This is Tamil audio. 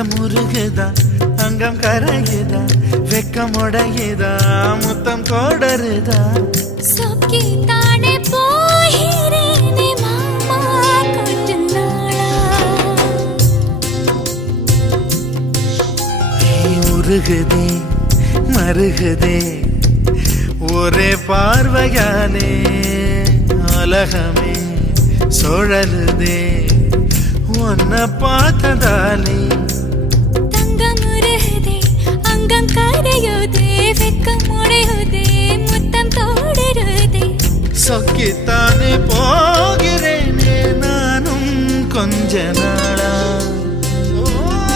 நெஞ்சம் உருகுதா அங்கம் கரையுதா வெக்கம் உடையுதா முத்தம் கோடருதா சொக்கி தானே போகிறேனே மாமா கொஞ்சம் நாளா உருகுதே மருகுதே ஒரே பார்வையானே உலகமே சுழலுதே உன்னை பார்த்ததாலே